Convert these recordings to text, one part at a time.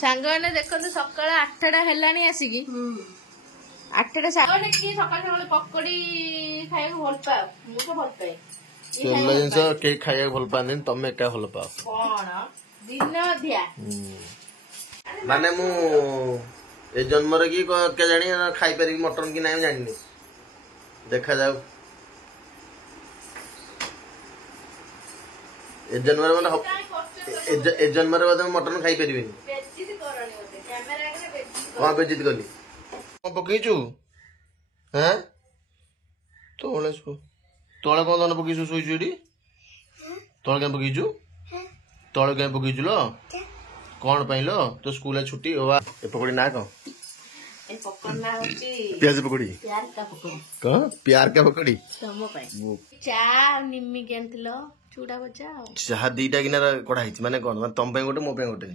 सांग मैंने देखो सकाल 8टा है आसिकी 8टा सांग किए सकाल सकाल पकोड़ी खाया भल पाओ मुझे भल पाए तेल जिनस के खाया भल पाते तमें क्या भल पाओ कौन दिन अधिया माने मु ए जन्म रे की के जानी खाई पारि मटन की नहीं जानी देखा जाऊ ए जन्म रे मतलब ए जन्म रे मतलब मटन खाई परिबिनी कौन बेजित गली कौन पकईचु हैं तोले सु तोले कौन दन पकईचु सोईचु एडी तोले के पकईचु तोले के पकईचु लो कौन पाई लो तो स्कूल छुट्टी होवा ए पकड़ी ना को ए पकड़ ना होची प्याज पकड़ी प्यार का पकड़ी को प्यार का पकड़ी तमो पाई चा निम्मी केंतलो चूड़ा भजा चाह दीटा गिनार कड़ा माने कौन माने तम पे गोटे मो पे गोटे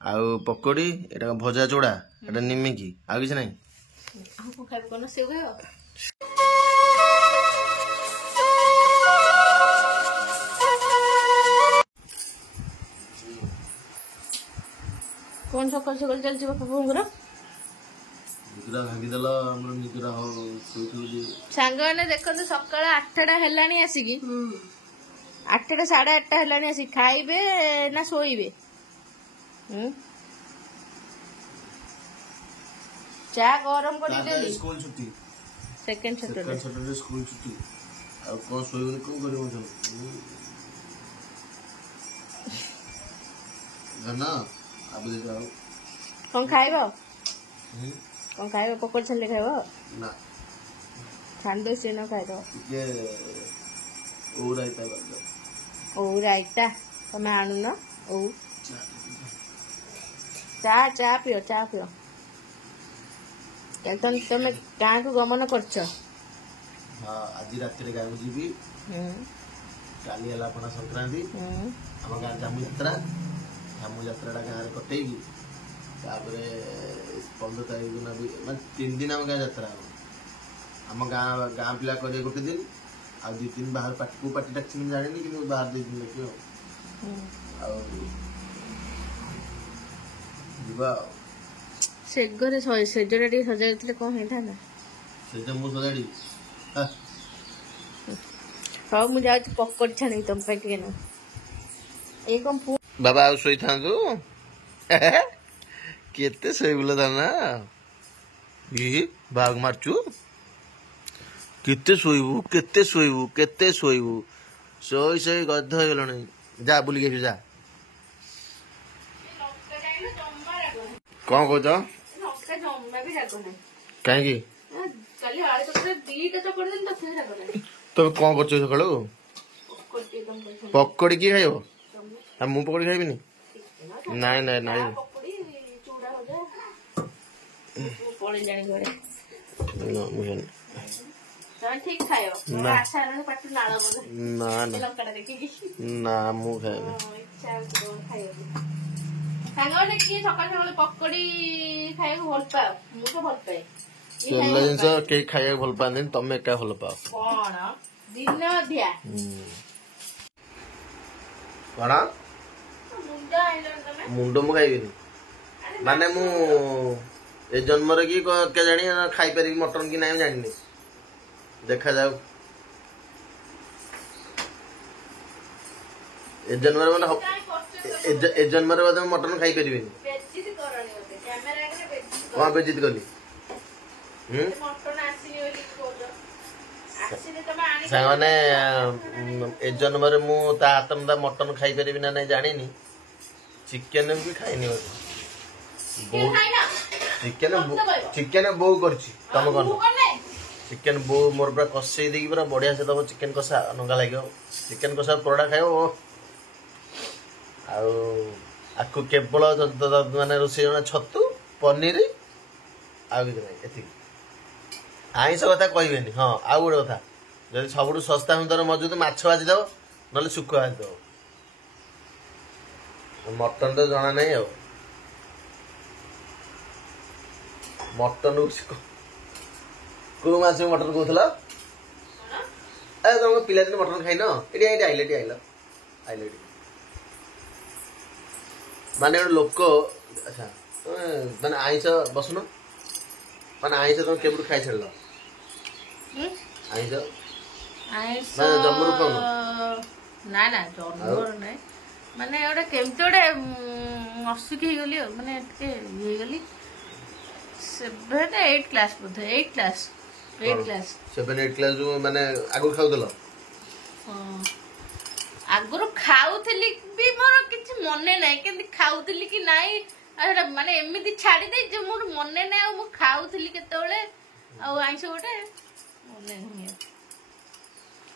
आउ पकोड़ी एटा भजा चूड़ा एटा निमिकी आ किछ नाही हमको खाइब कोन सेव खाइब कौन सकाल सकाल चलछि बापा भोंगर निकरा भागी दला हमर निकरा हो सोइतुली सांग मैंने देखो सकाल 8टा है आसिकी 8टा 8:30 है आसिक खाइबे ना सोइबे चा गरम कर देली स्कूल छुट्टी सेकंड सैटरडे स्कूल छुट्टी आ को सोइबे को करियो छ गना अब दे जाओ कौन खाइबो कौन खाइबो पकोड़ छले खाइबो ना ठंडो से न खाइबो ये ओराइता ओ राइता तमे आनु न ओ चा चा पियो केतन तमे गाँ को गमन करछ हां आज रात रे गाँ जीबी काली हला अपना संक्रांति हम गाँ जामु यात्रा गाँ रे कटेगी तापरे 15 तारीख दिन भी माने 3 दिन हम गाँ यात्रा हम गाँ पिला करे गोटे दिन आ 2-3 बाहर पार्टी को पार्टी टाक्सी जानी कि बाहर 2 दिन देखियो जीवा से घरे सेजरा टी सजाइतले कोन हेता ना सेजा मु सजाडी हां मु जाउ पकोड़ छानी तुम पे के ना एकम बाबा आ सोई थांदु केते सोई बोला था ना ये भाग मारचू केते सोईबू सोई गध हो गलनी जा बुली के जा कौन कहछ कहीं तो कौन कर सका पकोड़ी किए खाइब मु पकोड़ी खाइबिनी नाई नाई नाई ठीक खायो ना आचार पाटू नाळ बोले ना ना लंकाटा देखि ना मु खाइबे इच्छा तो खायो सांगने कि सकाल सकाल पकोड़ी खाया भल पाओ मुझे भल पाए तेल जिनस के खाया भल पाते तमें क्या भल पाओ कौन दिन अधिया कौन मुंड मु खाइबिनी माने मु ए जन्म रे की के जानी खाई पारि मटन की नहीं जानी देखा जाऊ ए जन्म रे मतलब ए जन्म रे मतलब मटन खाई परिबिनी कौन बेजित गली सांग माने ए जन्म रे मु ता आत्म दा मटन खाई परिबी ना नहीं जानी नी चिकन भी खाइनी चिकन बो करछि तम कोन चिकन बो मोर पूरा कषे देकी पूरा बढ़िया से दब चिकन कषा नंगा लगे चिकन कषा परोड़ा खाइब आकु केवल माने रोषेई जणा छतु पनीर आउ कि आईस कथा कहबेनी हाँ आउ गोटे कथा जब सब सस्ता सुंदर मजूद माछ भाजी दब ना शुखुआ भाजी दब मटन तो जना नहीं मटन को माछ मटन कहला तुम पिला दिन मटन खाइन ये आइल ମାନେ ଗୋଟେ ଲୋକ ଆଚ୍ଛା ମାନେ ଆଇଁଷ ବସୁନ ମାନେ ଆଇଁଷ ତମେ କେବେଠୁ ଖାଇ ଛାଡ଼ିଲ ଆଇଁଷ ମାନେ ଜନ୍ମରୁ ଖାଉନ ନା ନା ଜନ୍ମରୁ ନାହିଁ ମାନେ ଗୋଟେ କେମିତି ଗୋଟେ ଅସୁଖୀ ହେଇଗଲି ଆଉ ମାନେ ଟିକେ ଇଏ ହେଇଗଲି 7-8 କ୍ଲାସ୍ ବୋଧେ 8 କ୍ଲାସ୍ 7-8 କ୍ଲାସ୍ ରୁ ମାନେ ଆଗରୁ ଖାଉଥିଲ ଆଗରୁ ଖାଉଥିଲି ବି ମୋର କିଛି ମନେ ନାହିଁ କେମିତି ଖାଉଥିଲି କି ନାହିଁ ଆଉ ମାନେ ଏମିତି ଛାଡ଼ି ଦେଇଛି ମୋର ମନେ ନାହିଁ ଆଉ ମୁଁ ଖାଉଥିଲି କେତେବେଳେ ଆଉ ଆଇଁଷ ଗୋଟେ ମନେ ନାହିଁ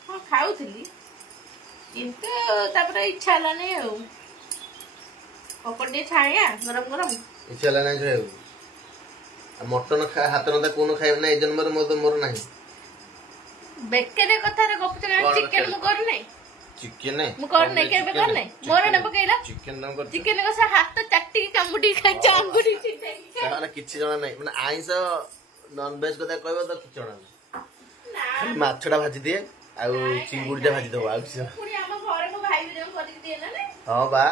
ହଁ ଖାଉଥିଲି କିନ୍ତୁ ତାପରେ ଇଚ୍ଛା ହେଲାନି ଆଉ ପକୋଡ଼ି ଟିକେ ଛାଣିଆ ଗରମ ଗରମ ଇଚ୍ଛା ହେଲା ନାହିଁ ଖାଇବାକୁ ମଟନ ହାତ ରନ୍ଧା କୋଉନ ଖାଇବ ନା ଏଇ ଜନ୍ମରେ ମୋର ନାହିଁ ବେକେରେ କଥାରେ ଗପୁଛ ଚିକେନ ମୁଁ କରୁନାହିଁ ଚିକେନ ମୁଁ କରୁନାହିଁ କେବେ କରୁନାହିଁ ମୋର ନେ ପକେଇଲା ଚିକେନ କଷା ହାତ ଚାଟିକି କାମୁଟିକି ଖାଇଛ ଆଙ୍ଗୁଠି କିଛି ଜଣା ନାହିଁ ମାନେ ଆଇଁଷ ନନଭେଜ କଥା କହିବ ତ କିଛି ଜଣା ନାହିଁ ମାଛଟା ଭାଜି ଦିଏ ଆଉ ଚିଙ୍ଗୁଡିଟା ଭାଜି ଦବ ଆଉ କିଛି ହଁ ବା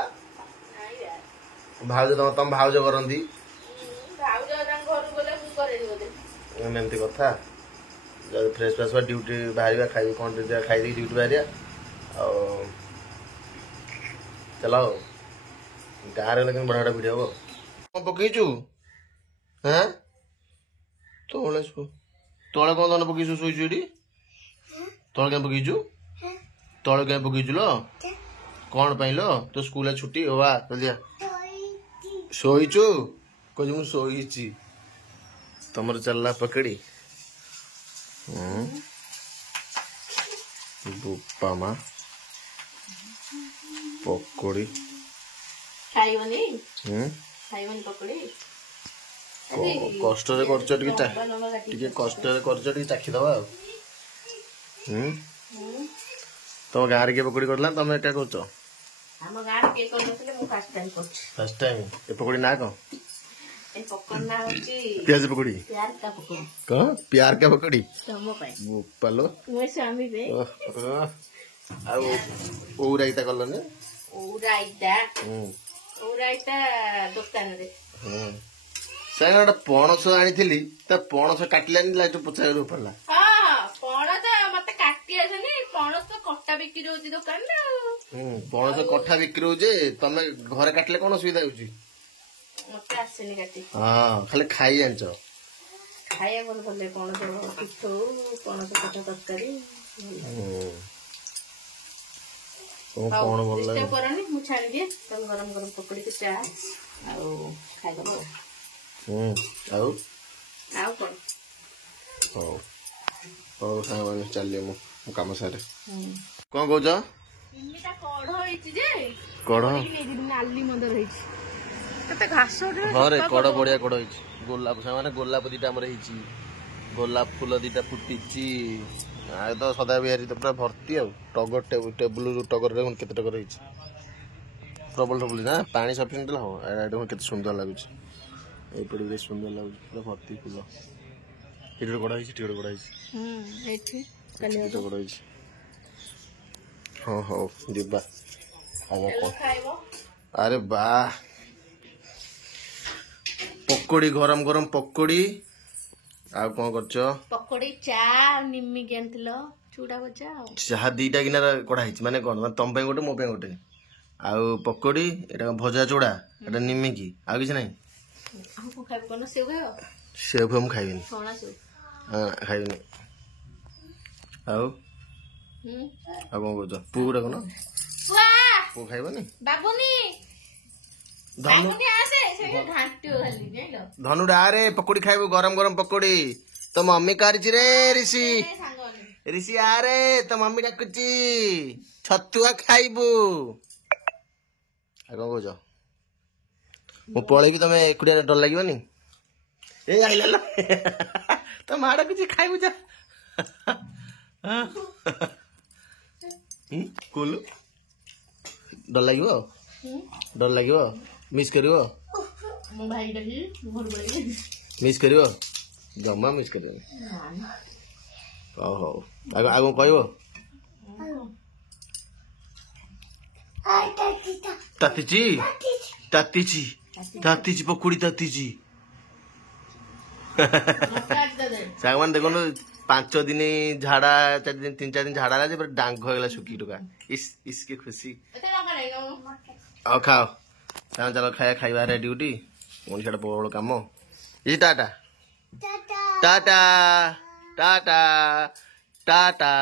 ଭାଉଜ ତମ ଭାଉଜ କରନ୍ତି ଏମିତି କଥା ଯଦି ଫ୍ରେଶ ଫ୍ରେଶ ଡ୍ୟୁଟି ବାହାରିବା ଖାଇବି କ'ଣ ଖାଇଦେଇକି ଡ୍ୟୁଟି ବାହାରିବା ଆଉ ଚାଲ ଆଉ ଗାଁରେ ଗଲେ କିନ୍ତୁ ବଢ଼ିଆ ବଢ଼ିଆ ଭିଡ଼ିଓ ହବ କ'ଣ ପକେଇଛୁ ହଁ ତଳେ ତଳେ କ'ଣ ଦଣ୍ଡ ପକେଇଛୁ ଶୋଇଛୁ ଏଠି ତଳେ କାଇଁ ପକେଇଛୁ ତଳେ କାଇଁ ପକେଇଛୁ ଲ କ'ଣ ପାଇଁ ଲ ତୋ ସ୍କୁଲ ଛୁଟି ଓ ବା ଜଲ୍ଦି ଶୋଇଛୁ କହୁଛି ମୁଁ ଶୋଇଛି ତମର ଚାଲିଲା ପକଡ଼ି ବୋପା ମା ପକୋଡ଼ି ଖାଇବନି ପକୋଡ଼ି କଷ୍ଟରେ କରୁଛ ଟିକେ କଷ୍ଟରେ କରୁଛ ଟିକେ ଚାଖିଦବା ଆଉ ତମ ଗାଁରେ କିଏ ପକୋଡ଼ି କରିଲା ତମେ ଏକା କରୁଛ ଆମ ଗାଁରେ କିଏ କରିନଥିଲେ ମୁଁ ଫାଷ୍ଟ ଟାଇମ୍ କରୁଛି ଫାଷ୍ଟ ଟାଇମ୍ ଏ ପକୋଡ଼ି ନା କ'ଣ ଏ ପକୋଡ଼ି ନା ହଉଛି ପିଆଜ ପକୋଡ଼ି କ'ଣ ପ୍ୟାର କା ପକୋଡ଼ି ତମ ପାଇଁ ବୋପାଲୋ ମୋ ସ୍ୱାମୀ ପାଇଁ ଆଉ ଓଉ ରାଇତା କଲନି ଓଉ ରାଇତା ଦୋକାନରେ ସାଙ୍ଗେ ଗୋଟେ ପଣସ ଆଣିଥିଲି ତା ପଣସ କାଟିଲାନି ଲାଇଟ୍ ପଚାରିବାକୁ ପଡ଼ିଲା ପଣସ ମତେ କାଟି ଆସେନି ପଣସ କଟା ବିକ୍ରି ହଉଛି ଦୋକାନରେ ପଣସ କଠା ବିକ୍ରି ହଉଛି ତମେ ଘରେ କାଟିଲେ କ'ଣ ଅସୁବିଧା ହଉଛି ମତେ ଆସେନି କାଟି ହଁ ଖାଲି ଖାଇ ଜାଣିଛ ଖାଇବା ଭଲ ପଣସ ପିଠଉ ପଣସ କଠା ତରକାରୀ କ'ଣ ଭଲ ଲାଗେ କରନି ମୁଁ ଛାଣିଦିଏ ତମେ ଗରମ ଗରମ ପକୋଡ଼ିକି ଚା ଆଉ ଖାଇଦବ ଆଉ କ'ଣ ହଉ ହଉ ସାଙ୍ଗମାନେ ଚାଲିଲେ ମୁଁ କାମ ସାରେ କ'ଣ କହୁଛ କଢ ହେଇଛି ଯେ କଢ ନାଲି ମନ୍ଦର ହେଇଛି କେତେ ଘାସ ହଁ ରେ କଢ ବଢିଆ କଢ ହେଇଛି ଗୋଲାପ ସାଙ୍ଗମାନେ ଗୋଲାପ ଦିଟା ଆମର ହେଇଛି ଗୋଲାପ ଫୁଲ ଦିଟା ଫୁଟିଛି ଆଉ ତ ସଦା ବିହାରୀ ତ ପୁରା ଭର୍ତ୍ତି ଆଉ ଟଗର ଟେବୁଲ ଟଗର ଦେଖୁନ କେତେ ଟଗର ହେଇଛି ପ୍ରବଳ ଟବୁଲ ନା ପାଣି ସଫିସିଏଣ୍ଟ ହେଲେ ହବ ଏଇଟା ଦେଖୁନ କେତେ ସୁନ୍ଦର ଲାଗୁଛି ଏଇପଟେ ବେଶ ସୁନ୍ଦର ଲାଗୁଛି ପୁରା ଭର୍ତ୍ତି ଫୁଲ ଏଠି ଗୋଟେ ଗଡ଼ ହେଇଛି ଏଠି ଗୋଟେ ଗଡ଼ ହେଇଛି ଗଡ଼ ହେଇଛି ହଁ ହଉ ଯିବା ଖାଇବା ଆରେ ବା ପକୋଡ଼ି ଗରମ ଗରମ ପକୋଡ଼ି ଆଉ କ'ଣ କରୁଛ ପକୋଡ଼ି ଚା ନିମିକି ଆଣିଥିଲ ଚୁଡ଼ା ଭଜା ଚାହା ଦିଟା ଗିନାର କଢ଼ା ହେଇଛି ମାନେ କ'ଣ ମାନେ ତମ ପାଇଁ ଗୋଟେ ମୋ ପାଇଁ ଗୋଟେ ଆଉ ପକୋଡ଼ି ଏଇଟା ଭଜା ଚୁଡ଼ା ଏଇଟା ନିମିକି ଆଉ କିଛି ନାହିଁ ସେଉ ମୁଁ ଖାଇବିନି ଖାଇବିନି ଆଉ ଆଉ କ'ଣ କହୁଛ ପୁଅ ଗୁଡ଼ା କ'ଣ ପୁଅ ଖାଇବନି ଧନୁଡ଼ା ଆରେ ପକୋଡ଼ି ଖାଇବୁ ଗରମ ଗରମ ପକୋଡ଼ି ତ ମମି କରିଛି ରେ ରିଷି ଆରେ ତ ମମି ଡାକୁଛି ଛତୁଆ ଖାଇବୁ ଆଉ କ'ଣ କହୁଛ ମୁଁ ପଳେଇବି ତମେ ଏକୁଟିଆ ଡର ଲାଗିବନି ଏ ଆଇଲା ତ ମା ଡାକୁଛି ଖାଇବୁ ଯା କୁଲୁ ଡର ଲାଗିବ ମିସ୍ କରିବ ମିସ୍ କରିବ ଜମା ମିସ୍ କରିବନି ହଉ ଆଉ କ'ଣ କହିବ ତାତିଛି ତାତିଛି ପକୁଡି ତାତିଛି ସାଙ୍ଗମାନେ ଦେଖନ୍ତୁ 5 ଦିନ ଝାଡା 4 ଦିନ 3-4 ଦିନ ଝାଡା ହେଲା ଯେ ପୁରା ଡାଙ୍ଗ ହେଇଗଲା ଶୁଖି ଟୁକା ଇସକି ଖୁସି ଆଉ ଖାଅ ଚାଲ ଖାଇବା ରେଡି ଉଠି ପୁଣି ସେଟା ବଡ କାମ ଇଏ ଟାଟା ଟାଟା ଟାଟା ଟାଟା